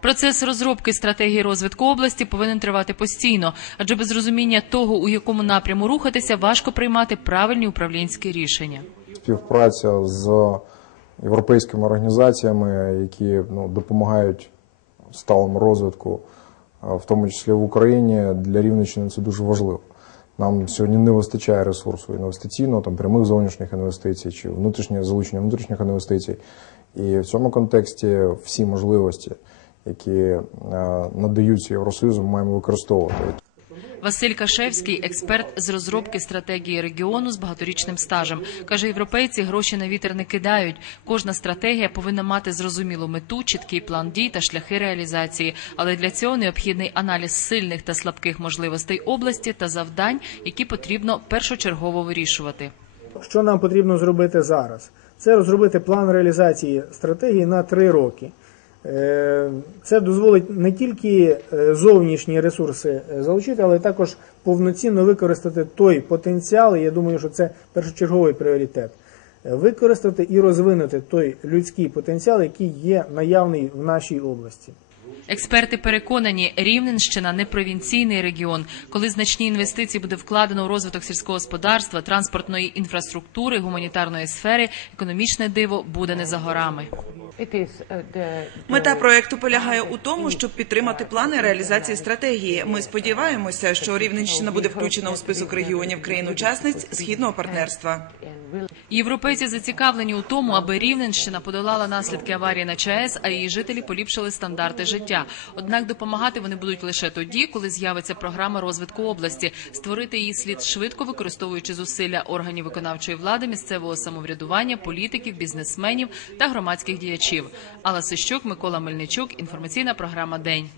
Процес розробки стратегії розвитку області повинен тривати постійно, адже без розуміння того, у якому напряму рухатися, важко приймати правильні управлінські рішення. співпраця з європейськими організаціями, які ну, допомагають сталому розвитку, в тому числі в Україні, для Рівненщини це дуже важливо. Нам сьогодні не вистачає ресурсу інвестиційного, там прямих зовнішніх інвестицій чи внутрішнє залучення внутрішніх інвестицій. І в цьому контексті всі можливості, які е, надаються Євросоюзом, ми маємо використовувати. Василь Кашевський, експерт з розробки стратегії регіону з багаторічним стажем, каже: європейці гроші на вітер не кидають. Кожна стратегія повинна мати зрозумілу мету, чіткий план дій та шляхи реалізації. Але для цього необхідний аналіз сильних та слабких можливостей області та завдань, які потрібно першочергово вирішувати. Що нам потрібно зробити зараз? Це розробити план реалізації стратегії на три роки. Е, Це дозволить не тільки е, зовнішні ресурси е, залучити, але також повноцінно використати той потенціал. і Я думаю, що це першочерговий пріоритет. Використати і розвинути той людський потенціал, який є наявний в нашій області. Експерти переконані, Рівненщина не провінційний регіон. Коли значні інвестиції буде вкладено у розвиток сільського господарства, транспортної інфраструктури, гуманітарної сфери, економічне диво буде не за горами. Uh, Мета проекту полягає у тому, щоб підтримати плани реалізації стратегії. Ми сподіваємося, що Рівненщина буде включена у список регіонів країн-учасниць східного партнерства. Європейці зацікавлені у тому, аби Рівненщина подолала наслідки аварії на ЧАЕС, а її жителі поліпшили стандарти життя. Однак допомагати вони будуть лише тоді, коли з'явиться програма розвитку області. Створити її слід швидко використовуючи зусилля органів виконавчої влади, місцевого самоврядування, політиків, бізнесменів та громадських діячів. Алла Сищук, Микола Мельничук. Інформаційна програма День.